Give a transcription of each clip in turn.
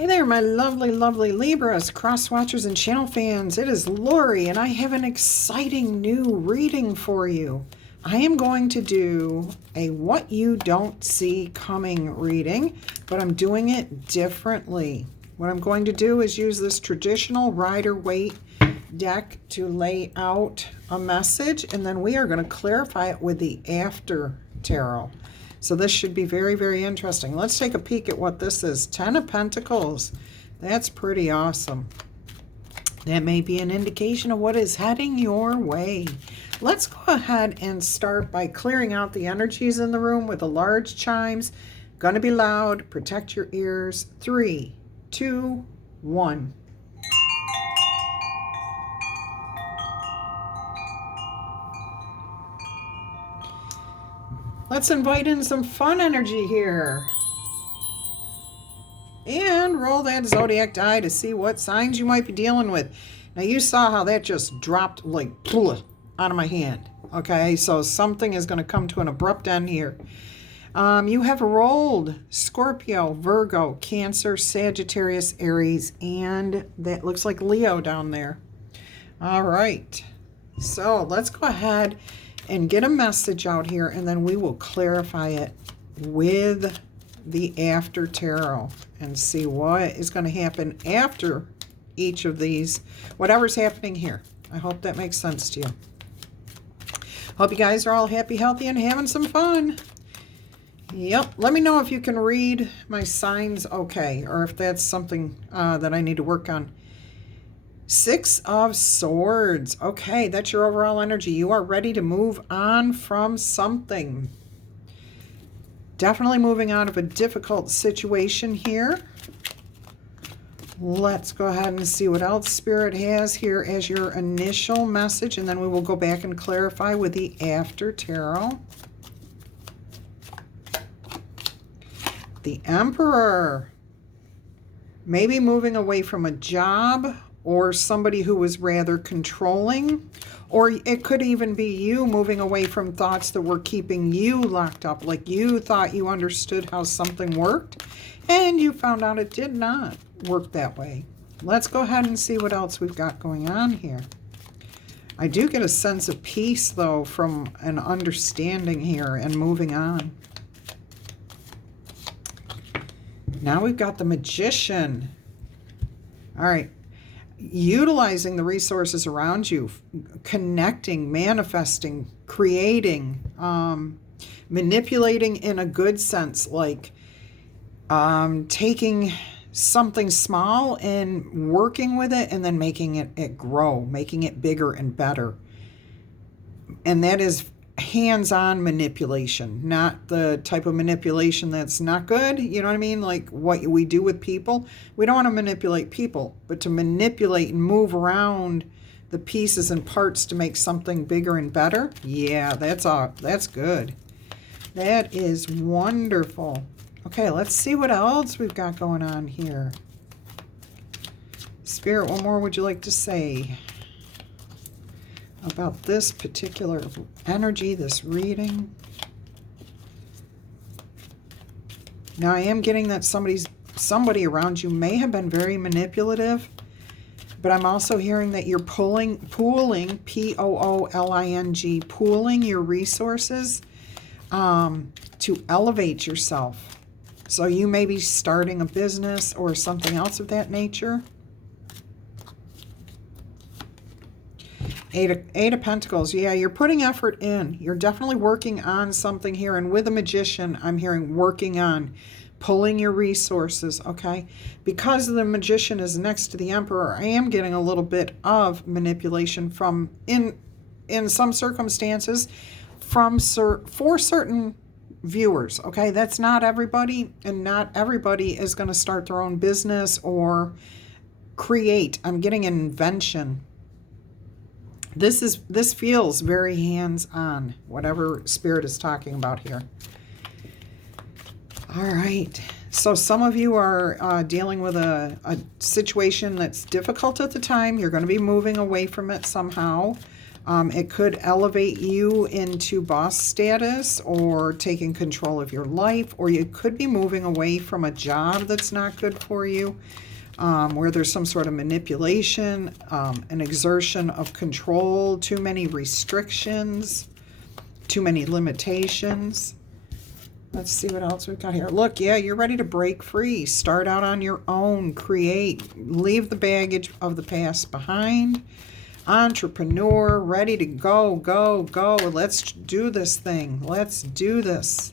Hey there, my lovely, lovely Libras, cross watchers, and channel fans. It is Laurie, and I have an exciting new reading for you. I am going to do a What You Don't See Coming reading, but I'm doing it differently. What I'm going to do is use this traditional Rider-Waite deck to lay out a message, and then we are going to clarify it with the After Tarot. So this should be very, very interesting. Let's take a peek at what this is. 10 of Pentacles. That's pretty awesome. That may be an indication of what is heading your way. Let's go ahead and start by clearing out the energies in the room with the large chimes. Going to be loud. Protect your ears. 3, 2, 1. Let's invite in some fun energy here. And roll that zodiac die to see what signs you might be dealing with. Now you saw how that just dropped like out of my hand. Okay, so something is going to come to an abrupt end here. You have rolled Scorpio, Virgo, Cancer, Sagittarius, Aries, and that looks like Leo down there. All right, so let's go ahead and get a message out here, and then we will clarify it with the After Tarot and see what is going to happen after each of these, whatever's happening here. I hope that makes sense to you. Hope you guys are all happy, healthy, and having some fun. Yep, let me know if you can read my signs okay, or if that's something that I need to work on. 6 of Swords. Okay, that's your overall energy. You are ready to move on from something. Definitely moving out of a difficult situation here. Let's go ahead and see what else Spirit has here as your initial message, and then we will go back and clarify with the After Tarot. The Emperor. Maybe moving away from a job, or somebody who was rather controlling, or it could even be you moving away from thoughts that were keeping you locked up, like you thought you understood how something worked, and you found out it did not work that way. Let's go ahead and see what else we've got going on here. I do get a sense of peace, though, from an understanding here and moving on. Now we've got the Magician. All right. Utilizing the resources around you, connecting, manifesting, creating, manipulating in a good sense, like taking something small and working with it and then making it grow, making it bigger and better. And that is hands-on manipulation, not the type of manipulation that's not good. You know what I mean? Like what we do with people. We don't want to manipulate people, but to manipulate and move around the pieces and parts to make something bigger and better. Yeah, that's good. That is wonderful. Okay, let's see what else we've got going on here. Spirit, what more would you like to say about this particular energy, this reading? Now, I am getting that somebody around you may have been very manipulative, but I'm also hearing that you're pooling, P-O-O-L-I-N-G, pooling your resources to elevate yourself. So you may be starting a business or something else of that nature. Eight of Pentacles. Yeah, you're putting effort in. You're definitely working on something here. And with the Magician, I'm hearing working on pulling your resources, okay? Because the Magician is next to the Emperor, I am getting a little bit of manipulation from, in some circumstances, for certain viewers, okay? That's not everybody, and not everybody is going to start their own business or create. I'm getting an invention. This feels very hands-on, whatever Spirit is talking about here. All right. So some of you are dealing with a situation that's difficult at the time. You're going to be moving away from it somehow. It could elevate you into boss status or taking control of your life, or you could be moving away from a job that's not good for you, where there's some sort of manipulation, an exertion of control, too many restrictions, too many limitations. Let's see what else we've got here. Look, yeah, you're ready to break free. Start out on your own. Create. Leave the baggage of the past behind. Entrepreneur, ready to go, go, go. Let's do this thing. Let's do this.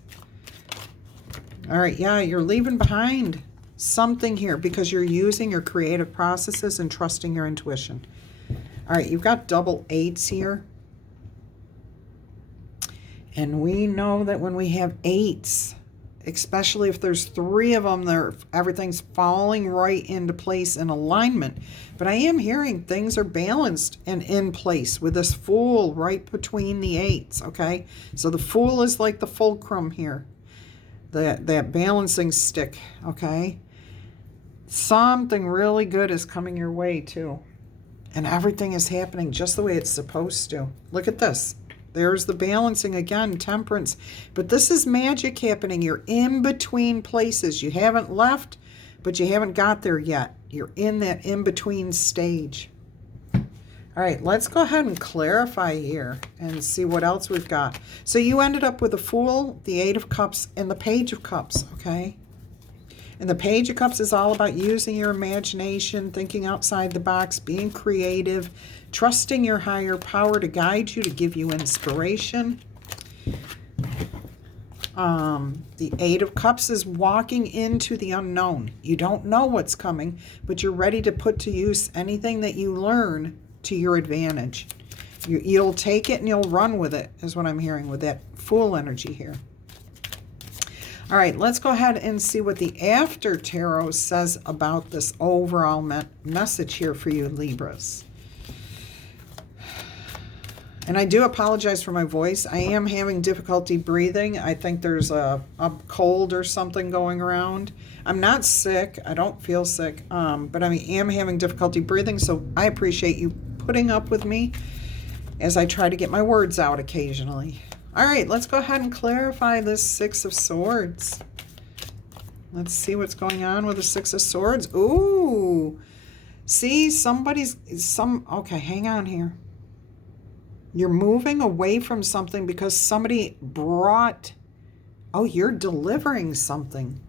All right, yeah, you're leaving behind something here because you're using your creative processes and trusting your intuition. All right, you've got double eights here. And we know that when we have eights, especially if there's three of them, everything's falling right into place in alignment. But I am hearing things are balanced and in place with this Fool right between the eights, okay? So the Fool is like the fulcrum here, that balancing stick, okay? Something really good is coming your way too. And everything is happening just the way it's supposed to. Look at this. There's the balancing again, temperance. But this is magic happening. You're in between places. You haven't left, but you haven't got there yet. You're in that in-between stage. All right, let's go ahead and clarify here and see what else we've got. So you ended up with the Fool, the Eight of Cups, and the Page of Cups, okay? And the Page of Cups is all about using your imagination, thinking outside the box, being creative, trusting your higher power to guide you, to give you inspiration. The Eight of Cups is walking into the unknown. You don't know what's coming, but you're ready to put to use anything that you learn to your advantage. You'll take it and you'll run with it, is what I'm hearing with that Fool energy here. All right, let's go ahead and see what the After Tarot says about this overall message here for you, Libras. And I do apologize for my voice. I am having difficulty breathing. I think there's a cold or something going around. I'm not sick. I don't feel sick, but I am having difficulty breathing, so I appreciate you putting up with me as I try to get my words out occasionally. All right, let's go ahead and clarify this Six of Swords. Let's see what's going on with the Six of Swords. Ooh, see, okay, hang on here. You're moving away from something because somebody you're delivering something.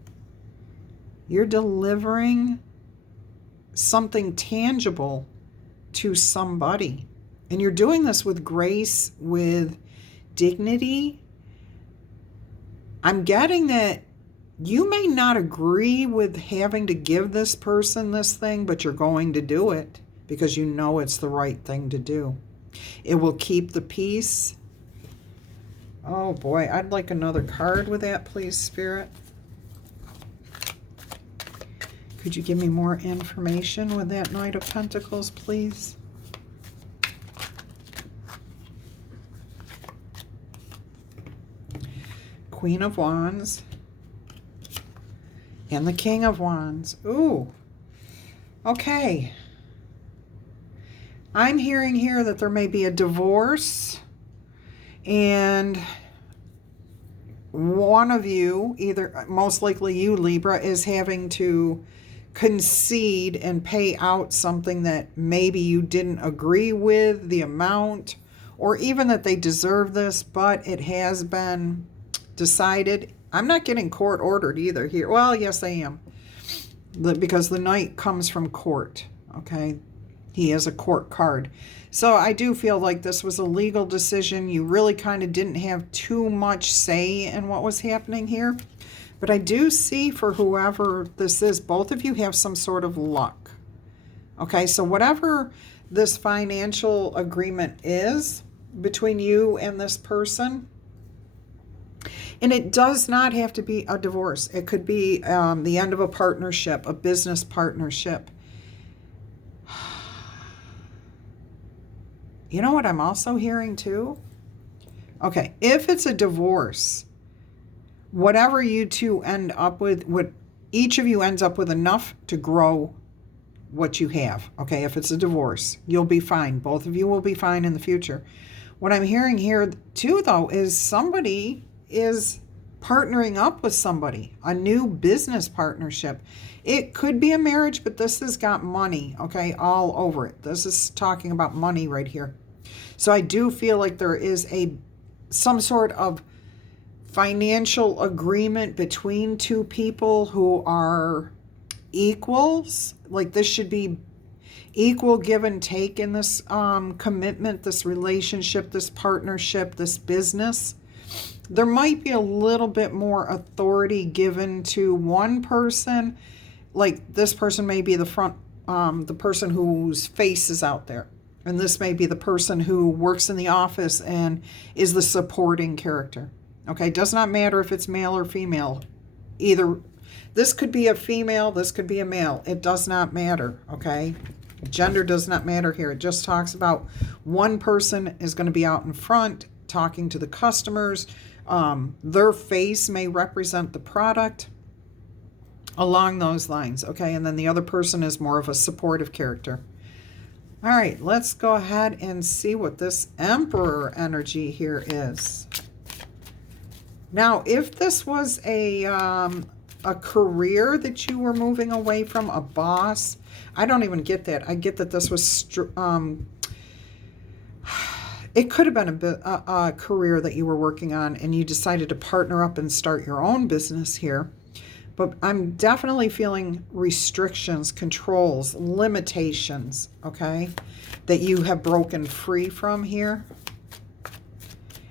You're delivering something tangible to somebody. And you're doing this with grace, with dignity. I'm getting that you may not agree with having to give this person this thing, but you're going to do it because you know it's the right thing to do. It will keep the peace. Oh boy, I'd like another card with that, please, Spirit. Could you give me more information with that Knight of Pentacles, please? Queen of Wands. And the King of Wands. Ooh. Okay. I'm hearing here that there may be a divorce, and one of you, either most likely you, Libra, is having to concede and pay out something that maybe you didn't agree with the amount, or even that they deserve this, but it has been decided. I'm not getting court ordered either here. Well, yes, I am, because the Knight comes from court, okay? He is a court card. So I do feel like this was a legal decision. You really kind of didn't have too much say in what was happening here. But I do see, for whoever this is, both of you have some sort of luck. Okay, so whatever this financial agreement is between you and this person, and it does not have to be a divorce. It could be the end of a partnership, a business partnership. You know what I'm also hearing too? Okay, if it's a divorce, whatever you two end up with, what each of you ends up with enough to grow what you have. Okay, if it's a divorce, you'll be fine. Both of you will be fine in the future. What I'm hearing here too, though, is somebody is partnering up with somebody, a new business partnership. It could be a marriage, but this has got money, okay, all over it. This is talking about money right here. So I do feel like there is some sort of financial agreement between two people who are equals. Like this should be equal give and take in this commitment, this relationship, this partnership, this business. There might be a little bit more authority given to one person. Like this person may be the front, the person whose face is out there. And this may be the person who works in the office and is the supporting character. Okay, does not matter if it's male or female. Either this could be a female, this could be a male. It does not matter, okay? Gender does not matter here. It just talks about one person is going to be out in front talking to the customers. Their face may represent the product along those lines, okay? And then the other person is more of a supportive character. All right, let's go ahead and see what this Emperor energy here is. Now, if this was a career that you were moving away from, a boss, I don't even get that. I get that this was, it could have been a career that you were working on and you decided to partner up and start your own business here. But I'm definitely feeling restrictions, controls, limitations, okay, that you have broken free from here.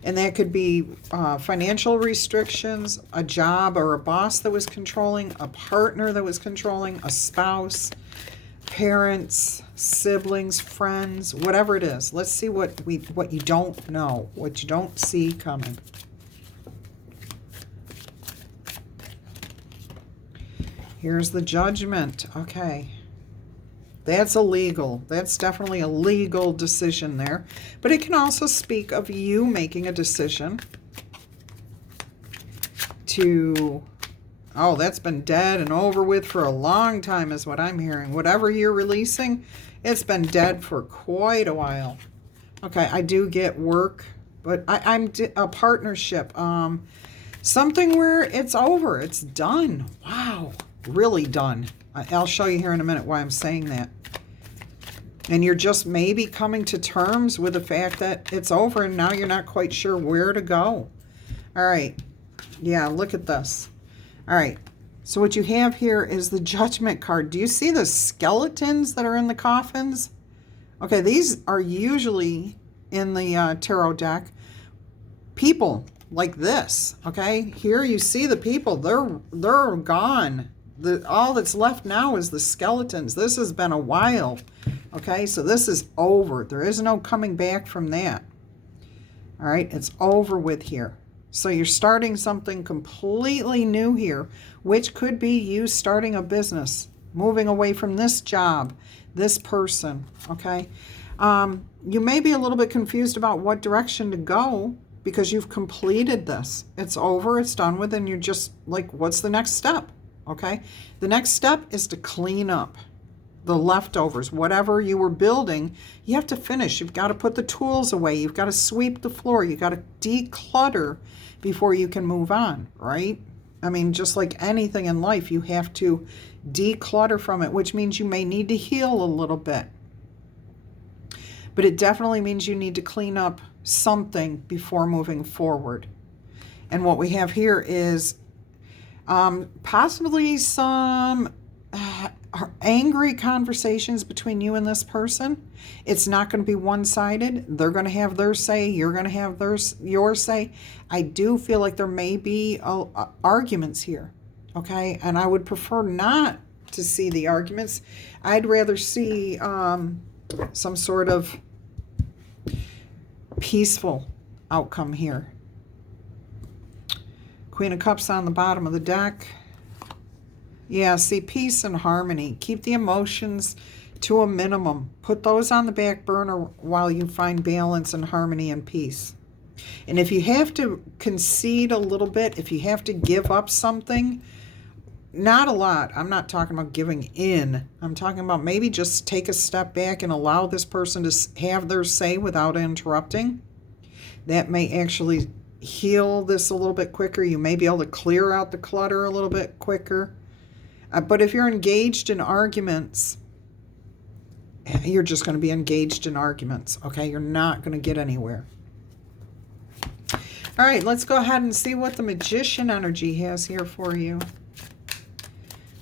And that could be financial restrictions, a job or a boss that was controlling, a partner that was controlling, a spouse, parents, siblings, friends, whatever it is. Let's see what you don't know, what you don't see coming. Here's the Judgment. Okay. That's illegal. That's definitely a legal decision there. But it can also speak of you making a decision to, oh, that's been dead and over with for a long time is what I'm hearing. Whatever you're releasing, it's been dead for quite a while. Okay, I do get work, but I'm a partnership. Something where it's over. It's done. Wow. Really done. I'll show you here in a minute why I'm saying that. And you're just maybe coming to terms with the fact that it's over and now you're not quite sure where to go. All right. Yeah, look at this. All right. So what you have here is the Judgment card. Do you see the skeletons that are in the coffins? Okay, these are usually in the tarot deck. People like this, okay? Here you see the people. They're gone. All that's left now is the skeletons. This has been a while. Okay, so this is over. There is no coming back from that. All right, it's over with here. So you're starting something completely new here, which could be you starting a business, moving away from this job, this person, okay? You may be a little bit confused about what direction to go because you've completed this. It's over, it's done with, and you're just like, what's the next step? Okay, the next step is to clean up the leftovers. Whatever you were building, you have to finish. You've got to put the tools away. You've got to sweep the floor. You've got to declutter before you can move on, right? I mean, just like anything in life, you have to declutter from it, which means you may need to heal a little bit. But it definitely means you need to clean up something before moving forward. And what we have here is possibly some angry conversations between you and this person. It's not going to be one-sided. They're going to have their say. You're going to have your say. I do feel like there may be arguments here, okay? And I would prefer not to see the arguments. I'd rather see some sort of peaceful outcome here. Queen of Cups on the bottom of the deck. Yeah, see, peace and harmony. Keep the emotions to a minimum. Put those on the back burner while you find balance and harmony and peace. And if you have to concede a little bit, if you have to give up something, Not a lot. I'm not talking about giving in. I'm talking about maybe just take a step back and allow this person to have their say without interrupting. That may actually heal this a little bit quicker. You may be able to clear out the clutter a little bit quicker. But if you're engaged in arguments, you're just going to be engaged in arguments, okay? You're not going to get anywhere. All right, let's go ahead and see what the Magician energy has here for you.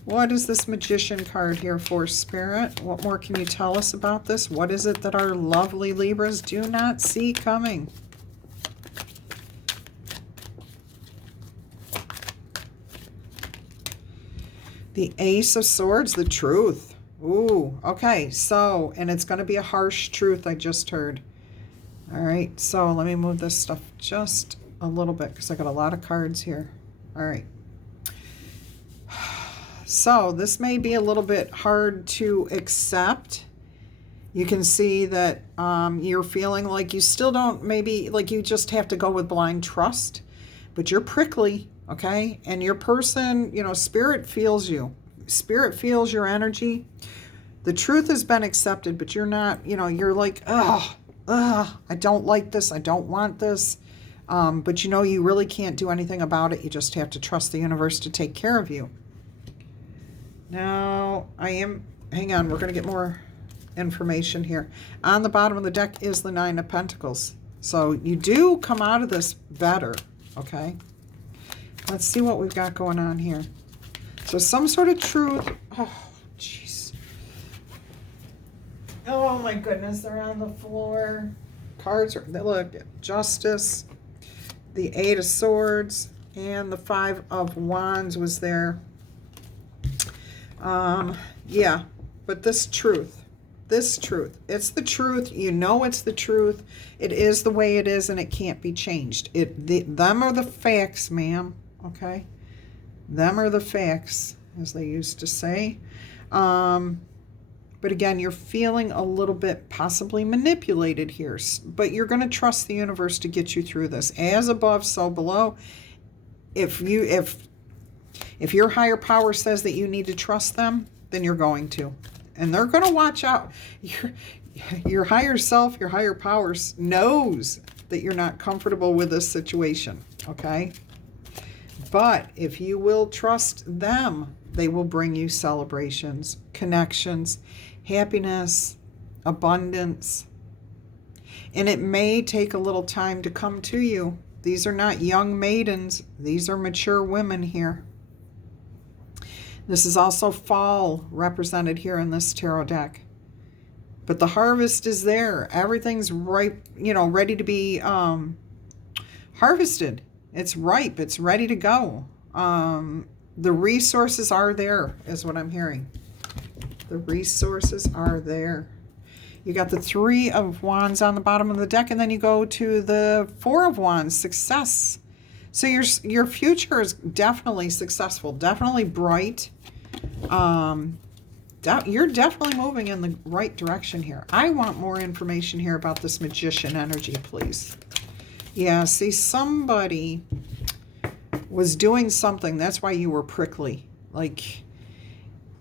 What is this Magician card here for, Spirit? What more can you tell us about this? What is it that our lovely Libras do not see coming? The Ace of Swords, the truth. Ooh, okay, so, and it's going to be a harsh truth, I just heard. All right, so let me move this stuff just a little bit because I got a lot of cards here. All right. So this may be a little bit hard to accept. You can see that you're feeling like you still don't, maybe like you just have to go with blind trust, but you're prickly, okay? And your person, you know, Spirit feels you. Spirit feels your energy. The truth has been accepted, but you're not, you know, you're like, I don't like this. I don't want this. But you know, you really can't do anything about it. You just have to trust the universe to take care of you. Now, hang on, we're going to get more information here. On the bottom of the deck is the Nine of Pentacles. So you do come out of this better, okay? Let's see what we've got going on here. So some sort of truth. Oh, jeez. Oh, my goodness, they're on the floor. Cards are, look, Justice, the Eight of Swords, and the Five of Wands was there. Yeah, but this truth, it's the truth. You know it's the truth. It is the way it is, and it can't be changed. Them are the facts, ma'am, okay? Them are the facts, as they used to say. But again, you're feeling a little bit possibly manipulated here, but you're going to trust the universe to get you through this. As above, so below. If your higher power says that you need to trust them, then you're going to. And they're going to watch out. Your higher self, your higher powers knows that you're not comfortable with this situation, okay? But if you will trust them, they will bring you celebrations, connections, happiness, abundance. And it may take a little time to come to you. These are not young maidens. These are mature women here. This is also fall represented here in this tarot deck. But the harvest is there. Everything's ripe, you know, ready to be harvested. It's ripe. It's ready to go. The resources are there, is what I'm hearing. The resources are there. You got the Three of Wands on the bottom of the deck, and then you go to the Four of Wands, success. So your future is definitely successful, definitely bright. You're definitely moving in the right direction here. I want more information here about this Magician energy, please. Yeah, see, somebody was doing something. That's why you were prickly. Like,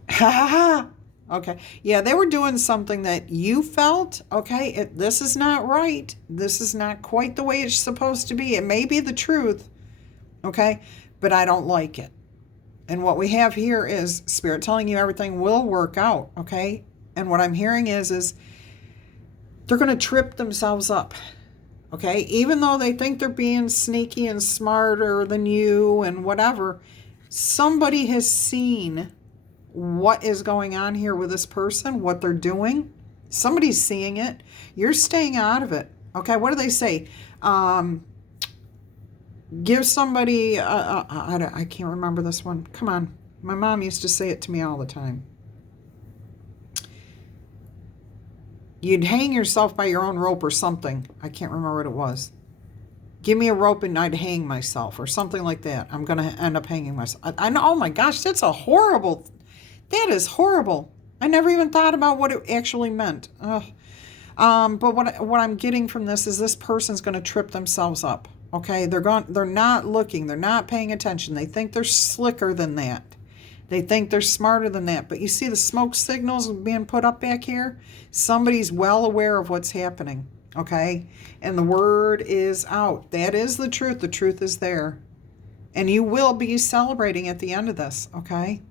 ha ha ha. Okay. Yeah, they were doing something that you felt, okay, this is not right. This is not quite the way it's supposed to be. It may be the truth, okay, but I don't like it. And what we have here is Spirit telling you everything will work out, okay? And what I'm hearing is they're going to trip themselves up, okay? Even though they think they're being sneaky and smarter than you and whatever, somebody has seen what is going on here with this person, what they're doing. Somebody's seeing it. You're staying out of it, okay? What do they say? Give somebody, I can't remember this one. Come on. My mom used to say it to me all the time. You'd hang yourself by your own rope or something. I can't remember what it was. Give me a rope and I'd hang myself or something like that. I'm going to end up hanging myself. I know, oh my gosh, that's a horrible, that is horrible. I never even thought about what it actually meant. But what I'm getting from this is this person's going to trip themselves up. Okay, they're not looking, they're not paying attention. They think they're slicker than that. They think they're smarter than that. But you see the smoke signals being put up back here? Somebody's well aware of what's happening, okay? And the word is out. That is the truth. The truth is there. And you will be celebrating at the end of this, okay?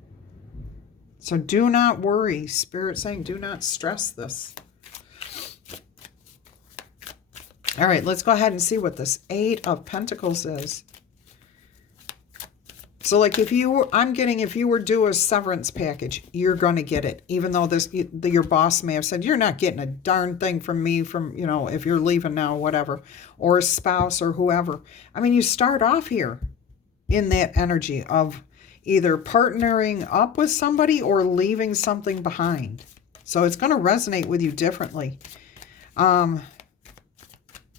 So do not worry. Spirit saying do not stress this. All right, let's go ahead and see what this Eight of Pentacles is. So like if you were due a severance package, you're going to get it. Even though your boss may have said, you're not getting a darn thing from me from, if you're leaving now, whatever, or a spouse or whoever. I mean, you start off here in that energy of either partnering up with somebody or leaving something behind. So it's going to resonate with you differently.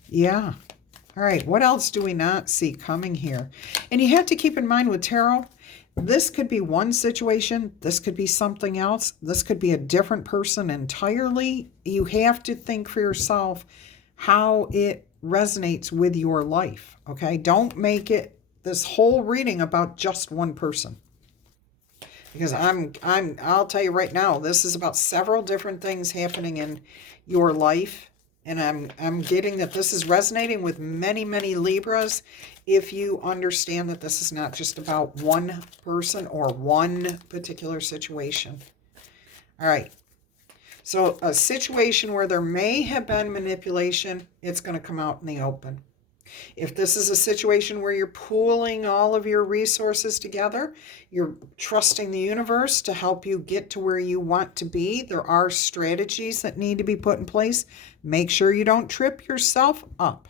Yeah. All right, what else do we not see coming here? And you have to keep in mind with tarot, this could be one situation. This could be something else. This could be a different person entirely. You have to think for yourself how it resonates with your life, okay? Don't make it this whole reading about just one person. Because I'll tell you right now, this is about several different things happening in your life. And I'm getting that this is resonating with many, many Libras if you understand that this is not just about one person or one particular situation. All right. So a situation where there may have been manipulation, it's going to come out in the open. If this is a situation where you're pooling all of your resources together, you're trusting the universe to help you get to where you want to be, there are strategies that need to be put in place. Make sure you don't trip yourself up,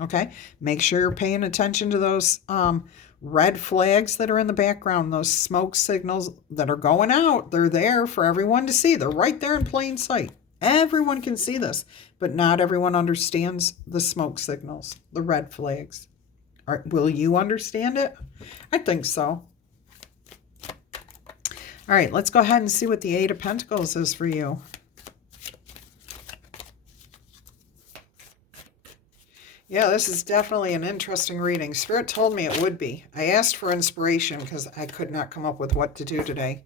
okay? Make sure you're paying attention to those red flags that are in the background, those smoke signals that are going out. They're there for everyone to see. They're right there in plain sight. Everyone can see this, but not everyone understands the smoke signals, the red flags. Will you understand it? I think so. All right, let's go ahead and see what the Eight of Pentacles is for you. Yeah, this is definitely an interesting reading. Spirit told me it would be. I asked for inspiration because I could not come up with what to do today.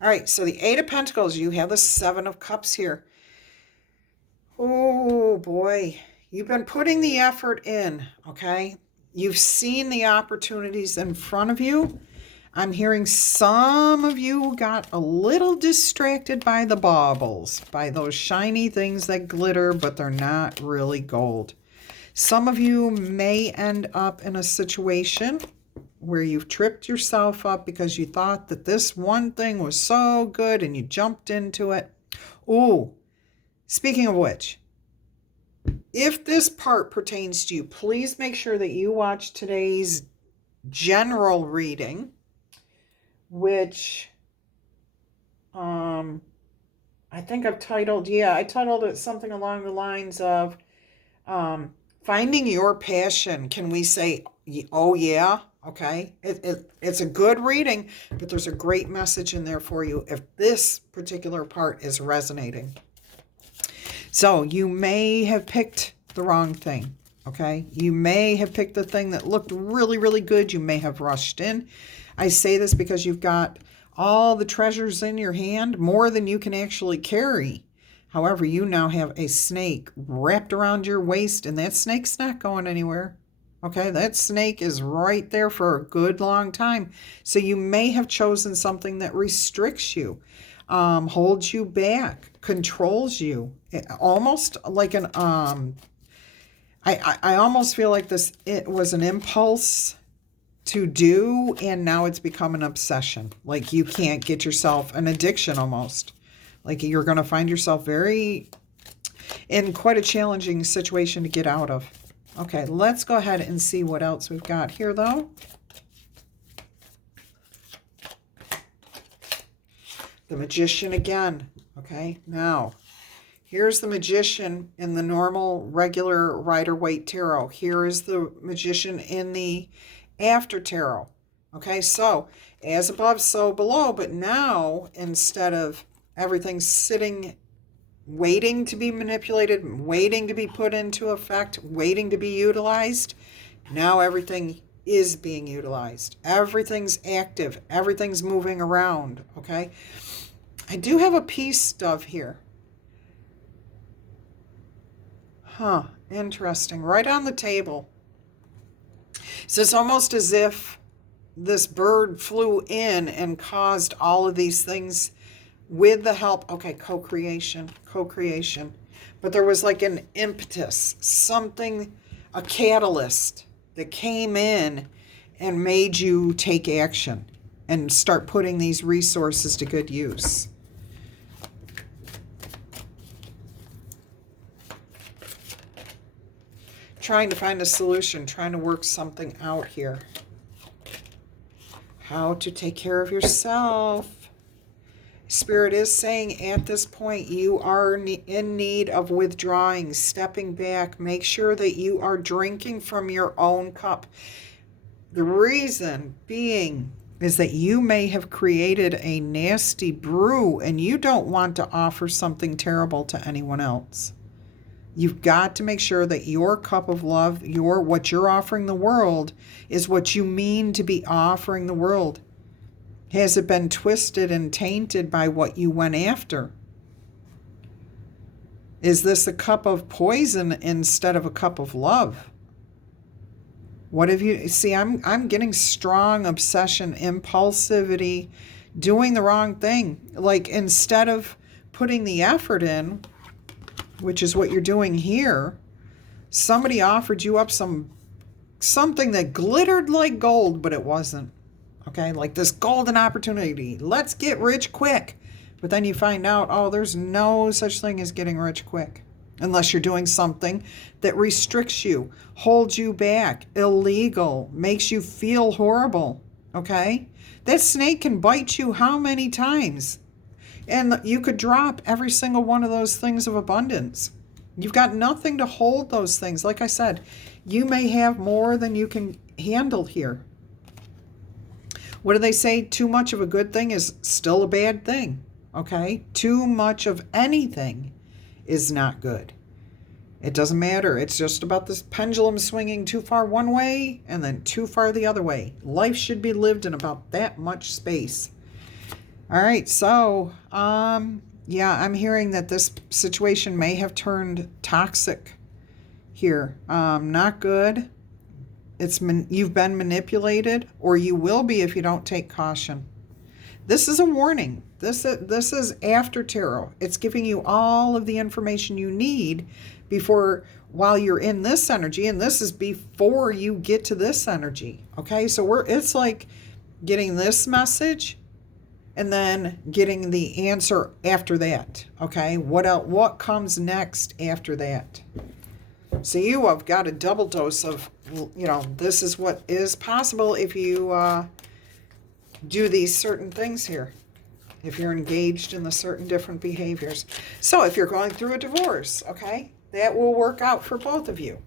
All right, so the Eight of Pentacles, you have the Seven of Cups here. Oh, boy. You've been putting the effort in, okay? You've seen the opportunities in front of you. I'm hearing some of you got a little distracted by the baubles, by those shiny things that glitter, but they're not really gold. Some of you may end up in a situation where you've tripped yourself up because you thought that this one thing was so good and you jumped into it. Ooh, speaking of which, if this part pertains to you, please make sure that you watch today's general reading, which I think I've titled, I titled it something along the lines of finding your passion. Can we say, oh yeah? Okay, it's a good reading, but there's a great message in there for you if this particular part is resonating. So you may have picked the wrong thing, okay? You may have picked the thing that looked really, really good. You may have rushed in. I say this because you've got all the treasures in your hand, more than you can actually carry. However, you now have a snake wrapped around your waist, and that snake's not going anywhere. Okay, that snake is right there for a good long time. So you may have chosen something that restricts you, holds you back, controls you. Almost like an, I almost feel like it was an impulse to do, and now it's become an obsession. Like you can't get yourself, an addiction almost. Like you're going to find yourself in quite a challenging situation to get out of. Okay, let's go ahead and see what else we've got here, though. The Magician again. Okay, now, here's the Magician in the normal, regular Rider-Waite Tarot. Here is the Magician in the After Tarot. Okay, so, as above, so below. But now, instead of everything sitting, waiting to be manipulated, waiting to be put into effect, waiting to be utilized, now everything is being utilized. Everything's active. Everything's moving around, okay? I do have a peace dove here. Huh, interesting. Right on the table. So it's almost as if this bird flew in and caused all of these things with the help. Okay, co-creation. But there was like an impetus, something, a catalyst that came in and made you take action and start putting these resources to good use. Trying to find a solution, trying to work something out here. How to take care of yourself. Spirit is saying at this point you are in need of withdrawing, stepping back. Make sure that you are drinking from your own cup. The reason being is that you may have created a nasty brew and you don't want to offer something terrible to anyone else. You've got to make sure that your cup of love, what you're offering the world, is what you mean to be offering the world. Has it been twisted and tainted by what you went after? Is this a cup of poison instead of a cup of love? What have you... See, I'm getting strong obsession, impulsivity, doing the wrong thing. Like, instead of putting the effort in, which is what you're doing here, somebody offered you up something that glittered like gold, but it wasn't. Okay, like this golden opportunity. Let's get rich quick. But then you find out, oh, there's no such thing as getting rich quick. Unless you're doing something that restricts you, holds you back, illegal, makes you feel horrible. Okay? That snake can bite you how many times? And you could drop every single one of those things of abundance. You've got nothing to hold those things. Like I said, you may have more than you can handle here. What do they say? Too much of a good thing is still a bad thing. Okay? Too much of anything is not good. It doesn't matter. It's just about this pendulum swinging too far one way and then too far the other way. Life should be lived in about that much space. All right, so, yeah, I'm hearing that this situation may have turned toxic here. Not good. You've been manipulated, or you will be if you don't take caution. This is a warning. This is after tarot. It's giving you all of the information you need while you're in this energy, and this is before you get to this energy. Okay, so it's like getting this message and then getting the answer after that. Okay, what comes next after that? So you have got a double dose of, this is what is possible if you do these certain things here, if you're engaged in the certain different behaviors. So if you're going through a divorce, okay, that will work out for both of you.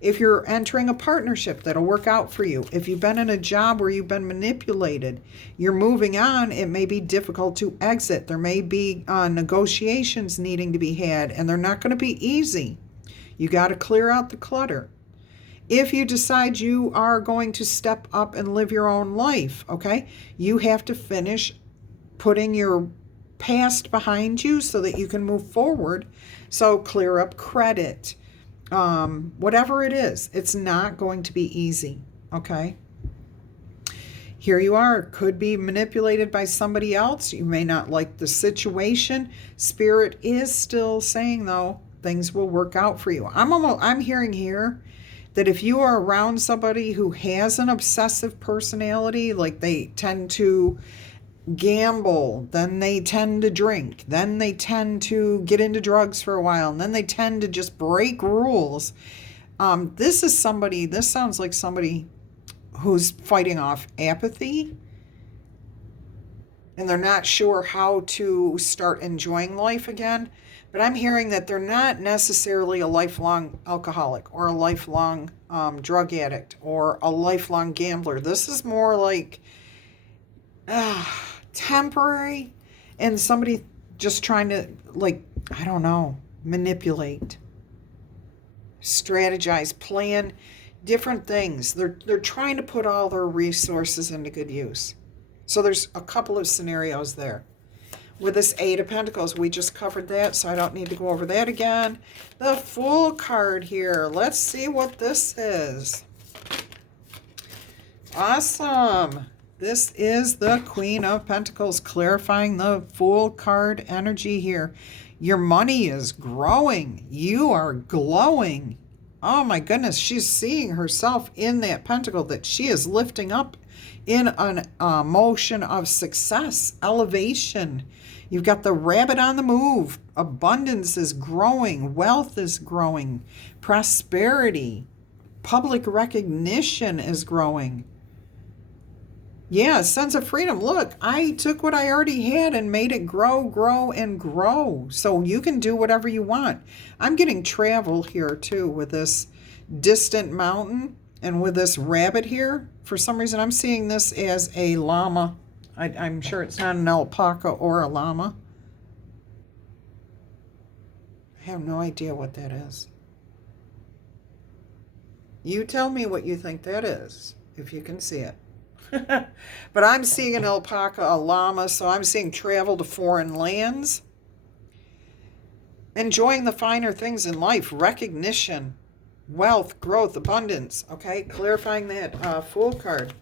If you're entering a partnership, that'll work out for you. If you've been in a job where you've been manipulated, you're moving on, it may be difficult to exit. There may be negotiations needing to be had, and they're not going to be easy. You got to clear out the clutter. If you decide you are going to step up and live your own life, okay, you have to finish putting your past behind you so that you can move forward. So clear up credit. Whatever it is, it's not going to be easy, okay? Here you are, could be manipulated by somebody else. You may not like the situation. Spirit is still saying, though, things will work out for you. I'm hearing here that if you are around somebody who has an obsessive personality, like they tend to gamble, then they tend to drink, then they tend to get into drugs for a while, and then they tend to just break rules. This sounds like somebody who's fighting off apathy, and they're not sure how to start enjoying life again. But I'm hearing that they're not necessarily a lifelong alcoholic or a lifelong drug addict or a lifelong gambler. This is more like temporary, and somebody just trying to, manipulate, strategize, plan different things. They're trying to put all their resources into good use. So there's a couple of scenarios there. With this Eight of Pentacles, we just covered that, so I don't need to go over that again. The Fool card here. Let's see what this is. Awesome. This is the Queen of Pentacles, clarifying the Fool card energy here. Your money is growing. You are glowing. Oh my goodness, she's seeing herself in that pentacle that she is lifting up in a motion of success, elevation. You've got the rabbit on the move. Abundance is growing. Wealth is growing. Prosperity. Public recognition is growing. Yeah, sense of freedom. Look, I took what I already had and made it grow, grow, and grow. So you can do whatever you want. I'm getting travel here too with this distant mountain and with this rabbit here. For some reason, I'm seeing this as a llama. I'm sure it's not an alpaca or a llama. I have no idea what that is. You tell me what you think that is, if you can see it. But I'm seeing an alpaca, a llama, so I'm seeing travel to foreign lands. Enjoying the finer things in life, recognition, wealth, growth, abundance. Okay, clarifying that Fool card.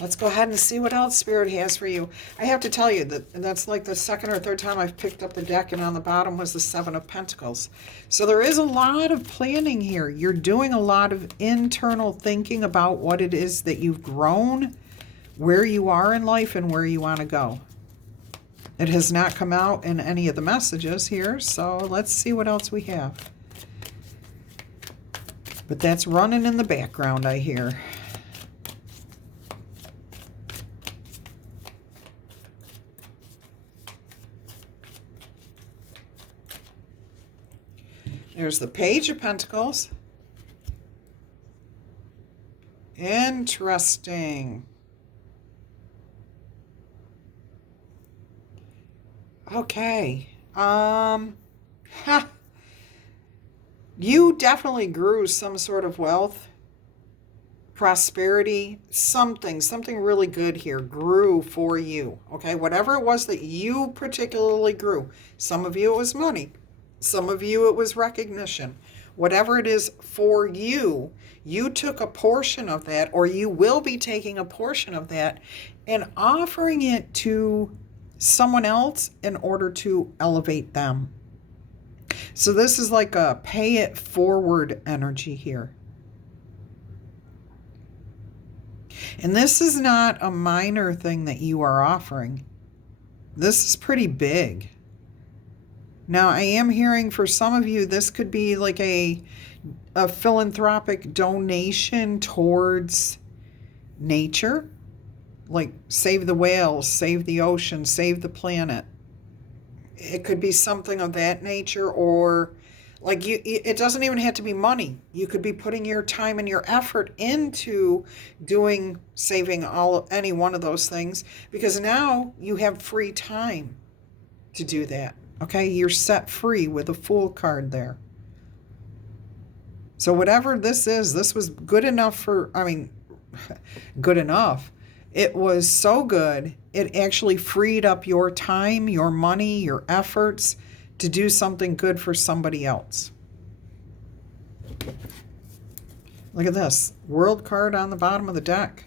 Let's go ahead and see what else Spirit has for you. I have to tell you that that's like the second or third time I've picked up the deck, and on the bottom was the Seven of Pentacles. So there is a lot of planning here. You're doing a lot of internal thinking about what it is that you've grown, where you are in life, and where you want to go. It has not come out in any of the messages here, so let's see what else we have. But that's running in the background, I hear. There's the Page of Pentacles. Interesting. Okay. You definitely grew some sort of wealth, prosperity, something really good here grew for you. Okay, whatever it was that you particularly grew. Some of you it was money. Some of you it was recognition. Whatever it is for you, you took a portion of that, or you will be taking a portion of that and offering it to someone else in order to elevate them. So this is like a pay it forward energy here. And this is not a minor thing that you are offering. This is pretty big. Now, I am hearing for some of you, this could be like a philanthropic donation towards nature. Like save the whales, save the ocean, save the planet. It could be something of that nature, or like it doesn't even have to be money. You could be putting your time and your effort into saving any one of those things, because now you have free time to do that. Okay, you're set free with a Fool card there. So whatever this is, this was good enough good enough. It was so good, it actually freed up your time, your money, your efforts to do something good for somebody else. Look at this. World card on the bottom of the deck.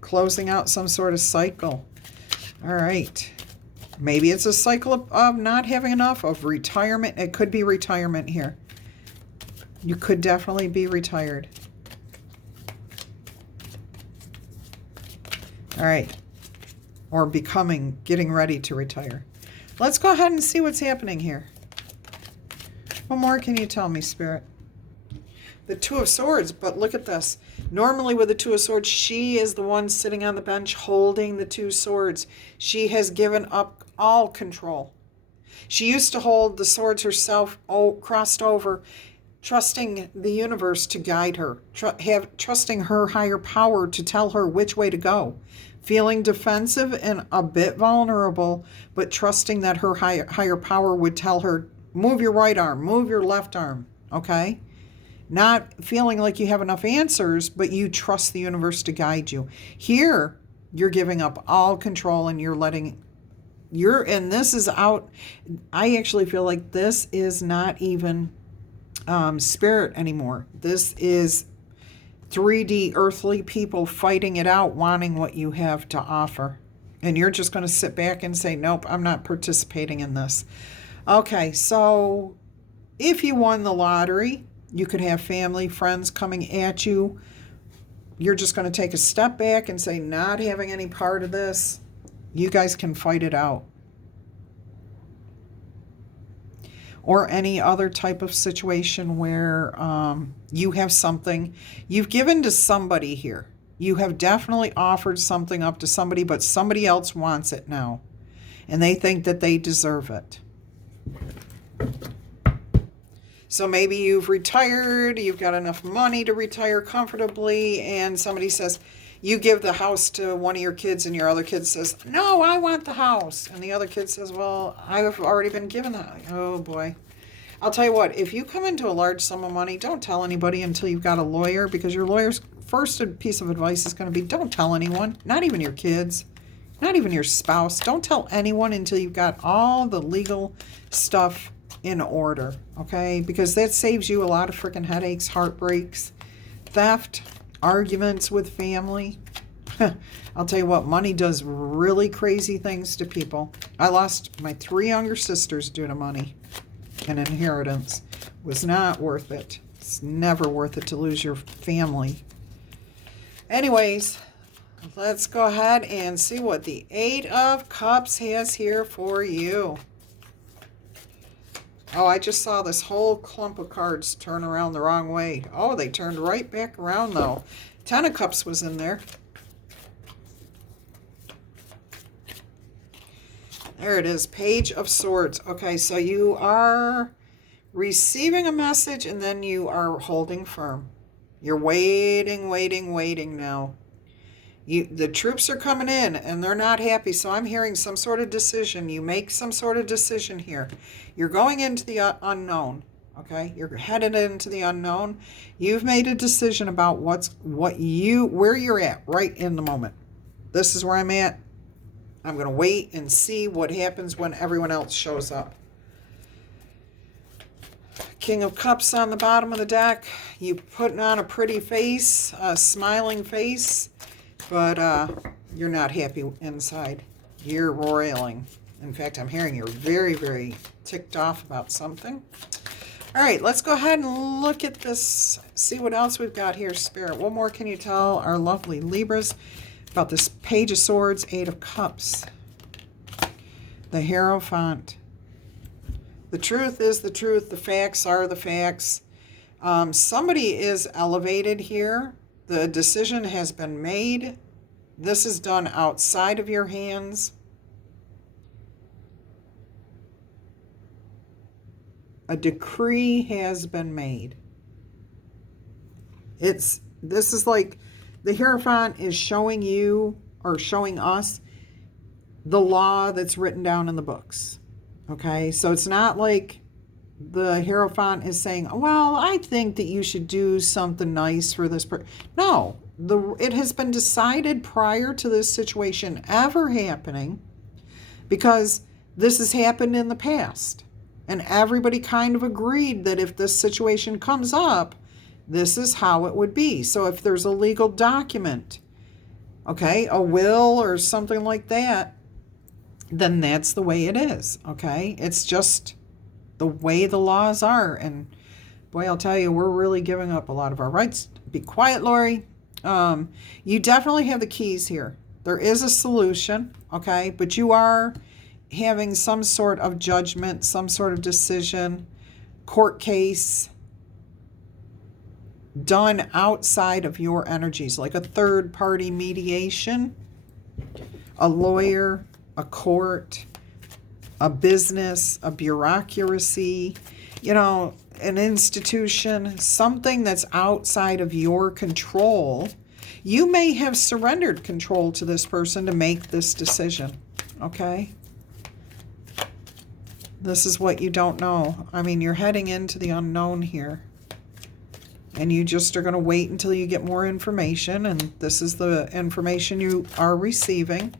Closing out some sort of cycle. All right. Maybe it's a cycle of not having enough, of retirement. It could be retirement here. You could definitely be retired. All right. Or getting ready to retire. Let's go ahead and see what's happening here. What more can you tell me, Spirit? The Two of Swords, but look at this. Normally with the Two of Swords, she is the one sitting on the bench holding the two swords. She has given up all control. She used to hold the swords herself, crossed over, trusting the universe to guide her, trusting her higher power to tell her which way to go, feeling defensive and a bit vulnerable, but trusting that her higher power would tell her, move your right arm, move your left arm, okay? not feeling like you have enough answers, but you trust the universe to guide you. Here, you're giving up all control and you're letting, and this is out. I actually feel like this is not even spirit anymore. This is 3D earthly people fighting it out, wanting what you have to offer. And you're just going to sit back and say, nope, I'm not participating in this. Okay, so if you won the lottery, you could have family, friends coming at you. You're just going to take a step back and say, not having any part of this. You guys can fight it out. Or any other type of situation where you have something you've given to somebody here. You have definitely offered something up to somebody, but somebody else wants it now. And they think that they deserve it. So maybe you've retired, you've got enough money to retire comfortably, and somebody says, you give the house to one of your kids, and your other kid says, no, I want the house. And the other kid says, well, I've already been given that. Oh, boy. I'll tell you what, if you come into a large sum of money, don't tell anybody until you've got a lawyer, because your lawyer's first piece of advice is going to be, don't tell anyone, not even your kids, not even your spouse. Don't tell anyone until you've got all the legal stuff in order, okay? Because that saves you a lot of freaking headaches, heartbreaks, theft, arguments with family. I'll tell you what, money does really crazy things to people. I lost my 3 younger sisters due to money. An inheritance was not worth it. It's never worth it to lose your family. Anyways, let's go ahead and see what the 8 of Cups has here for you. Oh, I just saw this whole clump of cards turn around the wrong way. Oh, they turned right back around, though. 10 of Cups was in there. There it is, Page of Swords. Okay, so you are receiving a message, and then you are holding firm. You're waiting now. The troops are coming in, and they're not happy, so I'm hearing some sort of decision. You make some sort of decision here. You're going into the unknown, okay? You're headed into the unknown. You've made a decision about where you're at right in the moment. This is where I'm at. I'm going to wait and see what happens when everyone else shows up. King of Cups on the bottom of the deck. You putting on a pretty face, a smiling face, but you're not happy inside. You're roiling. In fact, I'm hearing you're very, very ticked off about something. All right, let's go ahead and look at this, see what else we've got here, Spirit. What more can you tell our lovely Libras about this Page of Swords, 8 of Cups? The Hierophant. The truth is the truth. The facts are the facts. Somebody is elevated here. The decision has been made. This is done outside of your hands. A decree has been made. This is like the Hierophant is showing you or showing us the law that's written down in the books. Okay, so it's not like the Hierophant is saying, well, I think that you should do something nice for this person. No, it has been decided prior to this situation ever happening, because this has happened in the past. And everybody kind of agreed that if this situation comes up, this is how it would be. So if there's a legal document, okay, a will or something like that, then that's the way it is, okay? It's just the way the laws are. And boy, I'll tell you, we're really giving up a lot of our rights. Be quiet, Laurie. You definitely have the keys here. There is a solution, okay? But you are having some sort of judgment, some sort of decision, court case done outside of your energies, like a third-party mediation, a lawyer, a court, a business, a bureaucracy, an institution, something that's outside of your control. You may have surrendered control to this person to make this decision, okay? This is what you don't know. I mean, you're heading into the unknown here. And you just are going to wait until you get more information. And this is the information you are receiving.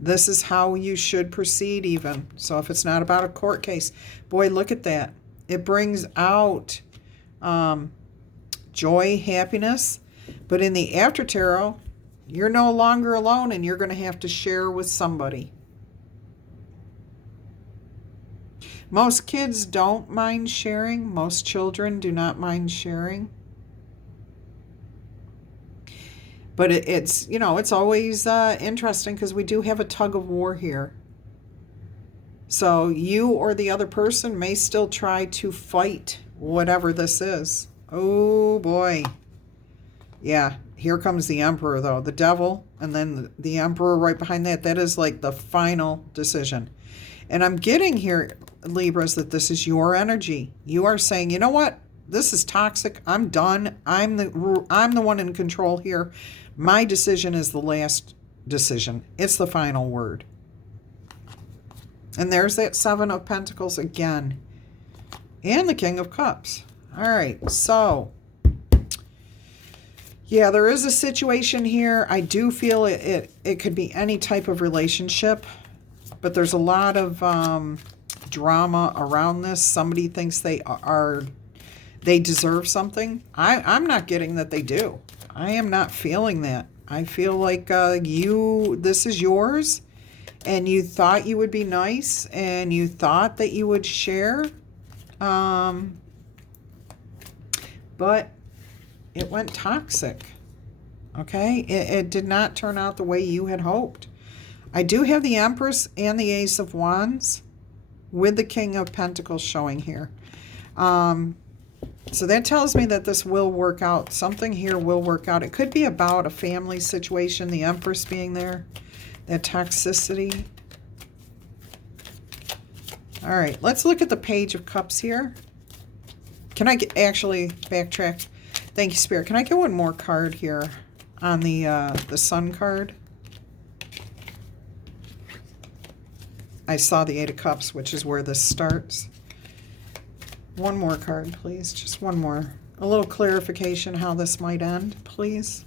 This is how you should proceed even. So if it's not about a court case, boy, look at that. It brings out joy, happiness. But in the after tarot, you're no longer alone and you're going to have to share with somebody. Most kids don't mind sharing. Most children do not mind sharing. But it's, you know, it's always interesting because we do have a tug of war here. So you or the other person may still try to fight whatever this is. Oh boy. Yeah, here comes the Emperor though. The Devil and then the Emperor right behind that. That is like the final decision. And I'm getting here, Libras, that this is your energy. You are saying, you know what? This is toxic. I'm done. I'm the one in control here. My decision is the last decision. It's the final word. And there's that Seven of Pentacles again. And the King of Cups. All right, so yeah, there is a situation here. I do feel it could be any type of relationship, but there's a lot of drama around this. Somebody thinks they deserve something. I'm not getting that they do. I am not feeling that. I feel like this is yours, and you thought you would be nice, and you thought that you would share, but it went toxic. Okay, it did not turn out the way you had hoped. I do have the Empress and the Ace of Wands with the King of Pentacles showing here. So that tells me that this will work out. Something here will work out. It could be about a family situation, the Empress being there, that toxicity. All right, let's look at the Page of Cups here. Can I actually backtrack? Thank you, Spirit. Can I get one more card here on the Sun card? I saw the Eight of Cups, which is where this starts. One more card, please. Just one more. A little clarification how this might end, please.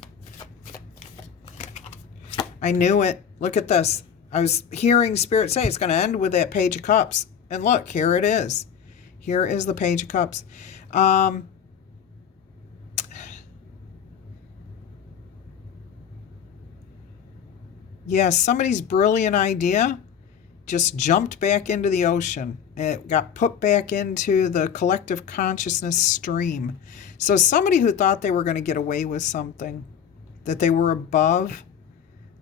I knew it. Look at this. I was hearing Spirit say it's going to end with that Page of Cups. And look, here it is. Here is the Page of Cups. Yeah, somebody's brilliant idea just jumped back into the ocean. It got put back into the collective consciousness stream. So somebody who thought they were going to get away with something, that they were above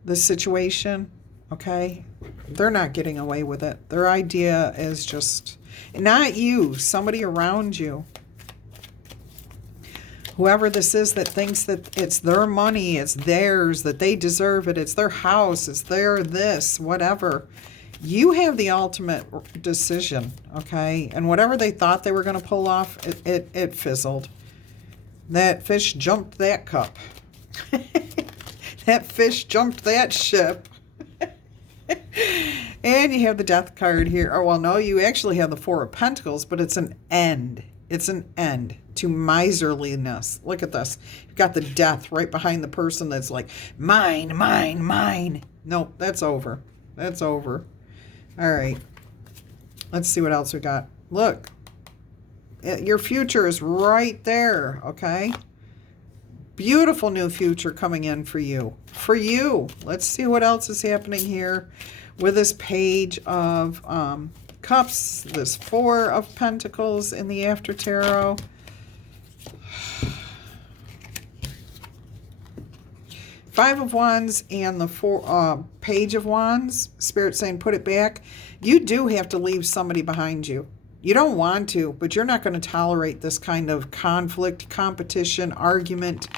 the situation, okay, they're not getting away with it. Their idea is just, not you, somebody around you. Whoever this is that thinks that it's their money, it's theirs, that they deserve it, it's their house, it's their this, whatever. You have the ultimate decision, okay? And whatever they thought they were going to pull off, it fizzled. That fish jumped that cup. That fish jumped that ship. And you have the Death card here. Oh, well, no, you actually have the Four of Pentacles, but it's an end. It's an end to miserliness. Look at this. You've got the Death right behind the person that's like, mine, mine, mine. Nope, that's over. That's over. All right. Let's see what else we got. Look. Your future is right there, okay? Beautiful new future coming in for you. For you. Let's see what else is happening here with this Page of Cups, this Four of Pentacles in the After Tarot. Five of Wands and the Page of Wands. Spirit saying put it back. You do have to leave somebody behind you. You don't want to, but you're not going to tolerate this kind of conflict, competition, argument,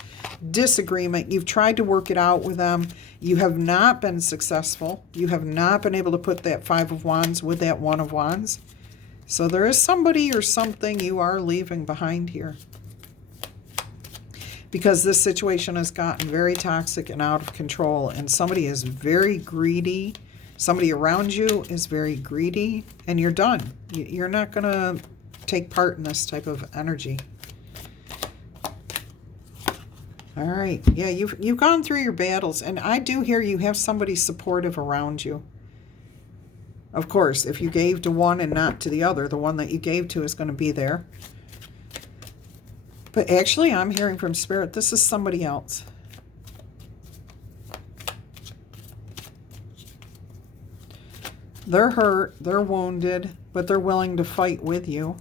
disagreement. You've tried to work it out with them. You have not been successful. You have not been able to put that Five of Wands with that One of Wands. So there is somebody or something you are leaving behind here. Because this situation has gotten very toxic and out of control, and somebody is very greedy. Somebody around you is very greedy, and you're done. You're not going to take part in this type of energy. All right. Yeah, you've gone through your battles, and I do hear you have somebody supportive around you. Of course, if you gave to one and not to the other, the one that you gave to is going to be there. But actually, I'm hearing from Spirit, this is somebody else. They're hurt, they're wounded, but they're willing to fight with you,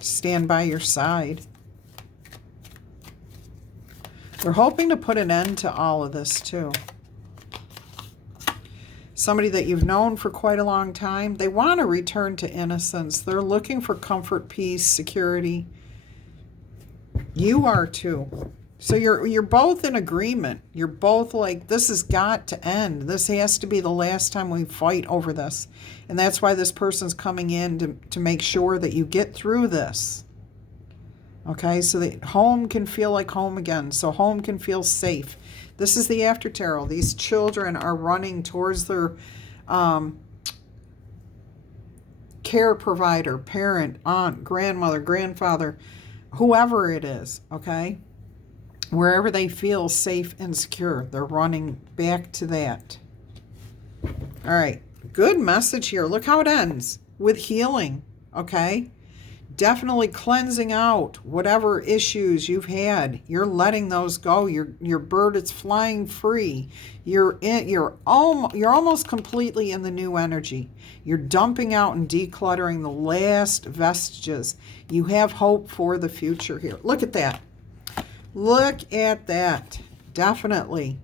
stand by your side. They're hoping to put an end to all of this too. Somebody that you've known for quite a long time, they want to return to innocence. They're looking for comfort, peace, security. You are too. So you're both in agreement. You're both like, this has got to end. This has to be the last time we fight over this. And that's why this person's coming in to make sure that you get through this. Okay, so that home can feel like home again. So home can feel safe. This is the after tarot. These children are running towards their care provider, parent, aunt, grandmother, grandfather, whoever it is, okay? Wherever they feel safe and secure, they're running back to that. All right, good message here. Look how it ends with healing, okay? Definitely cleansing out whatever issues you've had. You're letting those go. Your bird is flying free. You're almost completely in the new energy. You're dumping out and decluttering the last vestiges. You have hope for the future here. Look at that. Look at that. Definitely.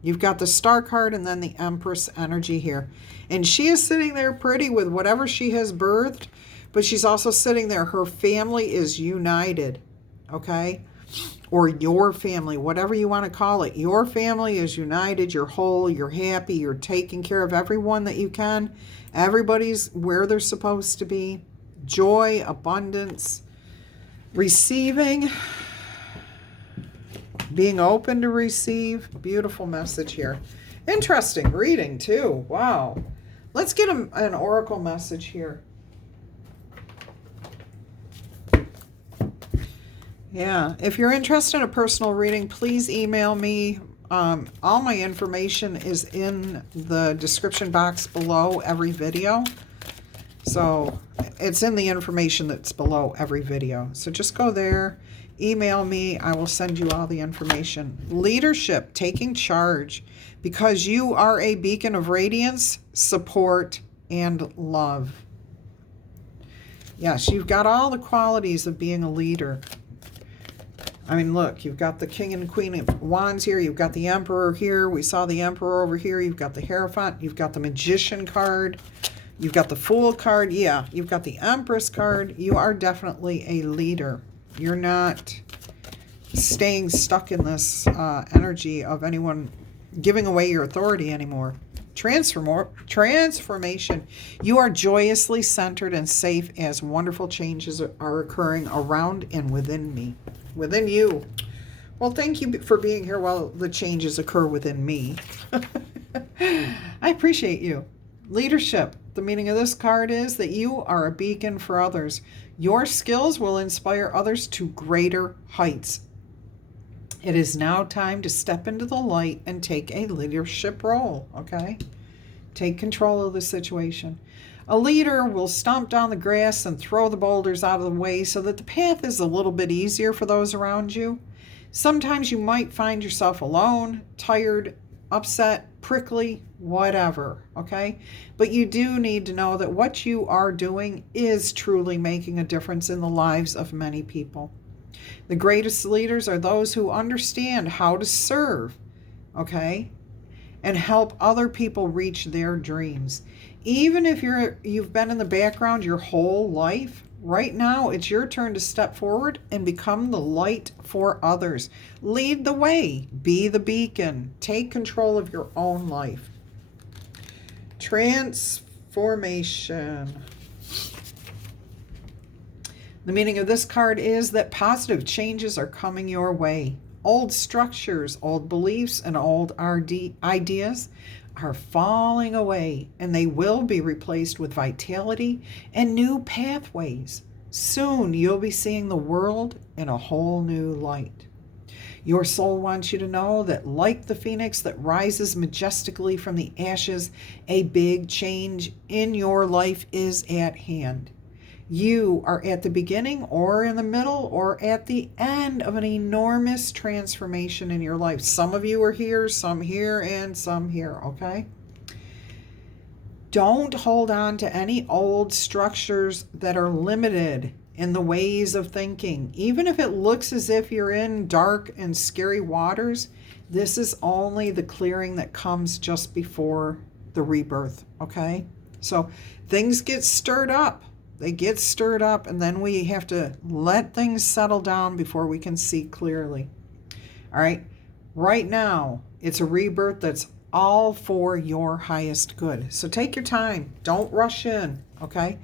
You've got the Star card and then the Empress energy here. And she is sitting there pretty with whatever she has birthed, but she's also sitting there. Her family is united, okay? Or your family, whatever you want to call it. Your family is united. You're whole. You're happy. You're taking care of everyone that you can. Everybody's where they're supposed to be. Joy, abundance, receiving, being open to receive. Beautiful message here. Interesting reading too. Wow. Let's get an oracle message here. Yeah, if you're interested in a personal reading, please email me. All my information is in the description box below every video. So it's in the information that's below every video. So just go there, email me. I will send you all the information. Leadership, taking charge, because you are a beacon of radiance, support, and love. Yes, you've got all the qualities of being a leader. I mean, look, you've got the King and Queen of Wands here. You've got the Emperor here. We saw the Emperor over here. You've got the Hierophant. You've got the Magician card. You've got the Fool card. Yeah, you've got the Empress card. You are definitely a leader. You're not staying stuck in this energy of anyone giving away your authority anymore. Transformation. You are joyously centered and safe as wonderful changes are occurring around and within me. Within you. Well, thank you for being here while the changes occur within me. I appreciate you. Leadership. The meaning of this card is that you are a beacon for others. Your skills will inspire others to greater heights. It is now time to step into the light and take a leadership role, okay? Take control of the situation. A leader will stomp down the grass and throw the boulders out of the way so that the path is a little bit easier for those around you. Sometimes you might find yourself alone, tired, upset, prickly, whatever, okay? But you do need to know that what you are doing is truly making a difference in the lives of many people. The greatest leaders are those who understand how to serve, okay? And help other people reach their dreams. Even if you've been in the background your whole life, right now it's your turn to step forward and become the light for others. Lead the way. Be the beacon. Take control of your own life. Transformation. The meaning of this card is that positive changes are coming your way. Old structures, old beliefs, and old ideas are falling away, and they will be replaced with vitality and new pathways. Soon you'll be seeing the world in a whole new light. Your soul wants you to know that, like the phoenix that rises majestically from the ashes, a big change in your life is at hand. You are at the beginning or in the middle or at the end of an enormous transformation in your life. Some of you are here, some here, and some here, okay? Don't hold on to any old structures that are limited in the ways of thinking. Even if it looks as if you're in dark and scary waters, this is only the clearing that comes just before the rebirth, okay? So things get stirred up. They get stirred up, and then we have to let things settle down before we can see clearly. All right? Right now, it's a rebirth that's all for your highest good. So take your time. Don't rush in, okay?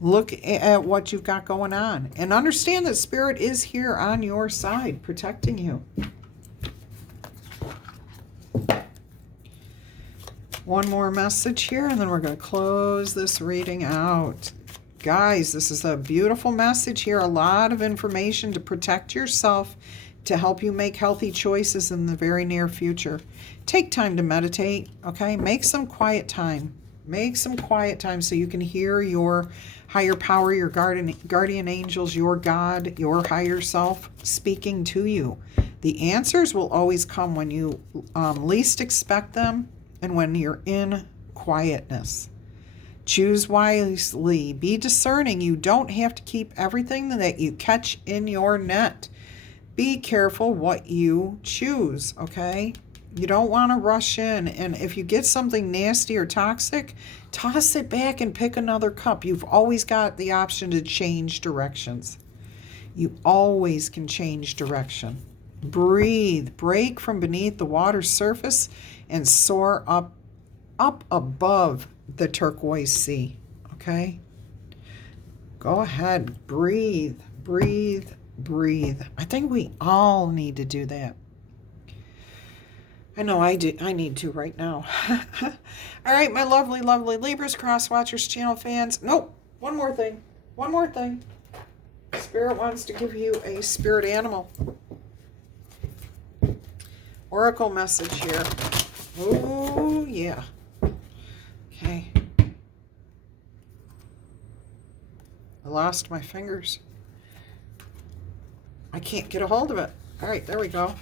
Look at what you've got going on and understand that Spirit is here on your side, protecting you. One more message here, and then we're going to close this reading out. Guys, this is a beautiful message here. A lot of information to protect yourself, to help you make healthy choices in the very near future. Take time to meditate, okay? Make some quiet time. Make some quiet time so you can hear your higher power, your guardian angels, your God, your higher self speaking to you. The answers will always come when you least expect them and when you're in quietness. Choose wisely. Be discerning. You don't have to keep everything that you catch in your net. Be careful what you choose, okay? You don't want to rush in. And if you get something nasty or toxic, toss it back and pick another cup. You've always got the option to change directions. You always can change direction. Breathe. Break from beneath the water's surface and soar up above the turquoise sea, okay? Go ahead. Breathe. Breathe. Breathe. I think we all need to do that. I know I do. I need to right now. All right, my lovely, lovely Libras, Cross Watchers, channel fans. Nope. One more thing. One more thing. Spirit wants to give you a spirit animal. Oracle message here. Oh, yeah. Okay. I lost my fingers. I can't get a hold of it. All right, there we go.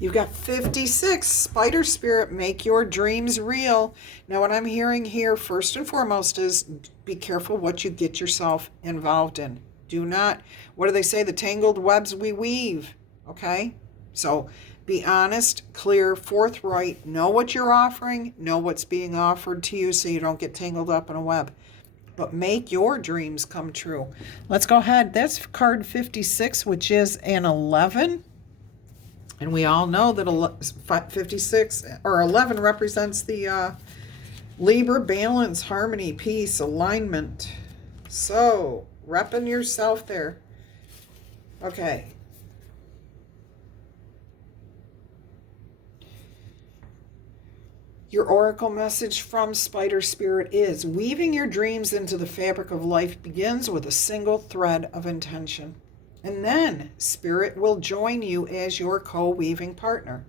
You've got 56. Spider Spirit, make your dreams real. Now, what I'm hearing here, first and foremost, is be careful what you get yourself involved in. Do not, what do they say? The tangled webs we weave. Okay? So be honest, clear, forthright. Know what you're offering. Know what's being offered to you so you don't get tangled up in a web. But make your dreams come true. Let's go ahead. That's card 56, which is an 11. And we all know that 56 or 11 represents the Libra, balance, harmony, peace, alignment. So, repping yourself there. Okay. Your oracle message from Spider Spirit is, weaving your dreams into the fabric of life begins with a single thread of intention. And then Spirit will join you as your co-weaving partner.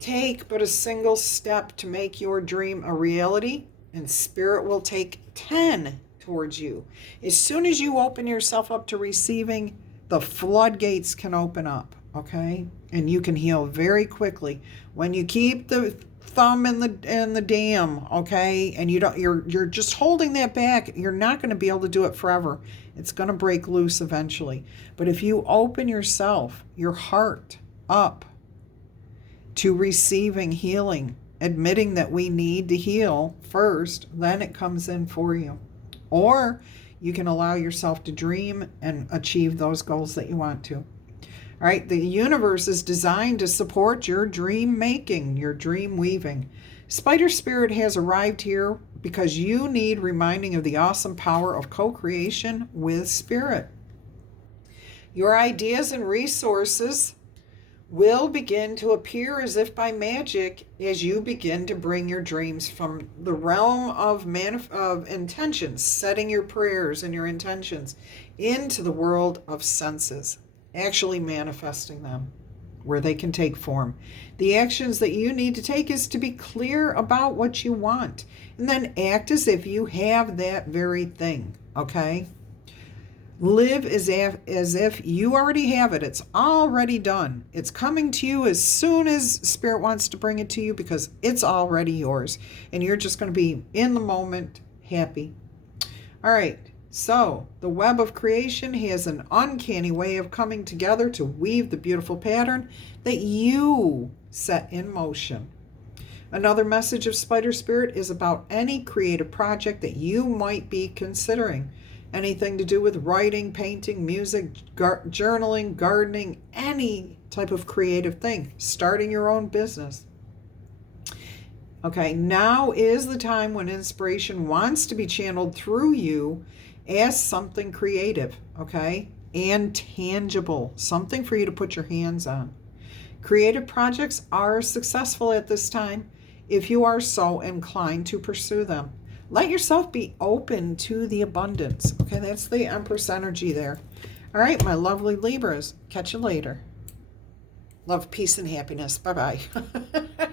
Take but a single step to make your dream a reality, and Spirit will take 10 towards you. As soon as you open yourself up to receiving, the floodgates can open up, okay? And you can heal very quickly. When you keep the thumb in the dam, okay, and you're just holding that back, you're not going to be able to do it forever. It's going to break loose eventually. But if you open yourself, your heart up to receiving healing, admitting that we need to heal first, then it comes in for you. Or you can allow yourself to dream and achieve those goals that you want to. All right, the universe is designed to support your dream making, your dream weaving. Spider Spirit has arrived here because you need reminding of the awesome power of co-creation with Spirit. Your ideas and resources will begin to appear as if by magic as you begin to bring your dreams from the realm of intentions, setting your prayers and your intentions into the world of senses, actually manifesting them. where they can take form. The actions that you need to take is to be clear about what you want, and then act as if you have that very thing, okay? Live as if you already have it. It's already done. It's coming to you as soon as Spirit wants to bring it to you, because it's already yours. And you're just going to be in the moment, happy. All right. So the web of creation has an uncanny way of coming together to weave the beautiful pattern that you set in motion. Another message of Spider Spirit is about any creative project that you might be considering. Anything to do with writing, painting, music, journaling, gardening, any type of creative thing. Starting your own business. Okay, now is the time when inspiration wants to be channeled through you as something creative, okay, and tangible. Something for you to put your hands on. Creative projects are successful at this time if you are so inclined to pursue them. Let yourself be open to the abundance. Okay, that's the Empress energy there. All right, my lovely Libras. Catch you later. Love, peace, and happiness. Bye-bye.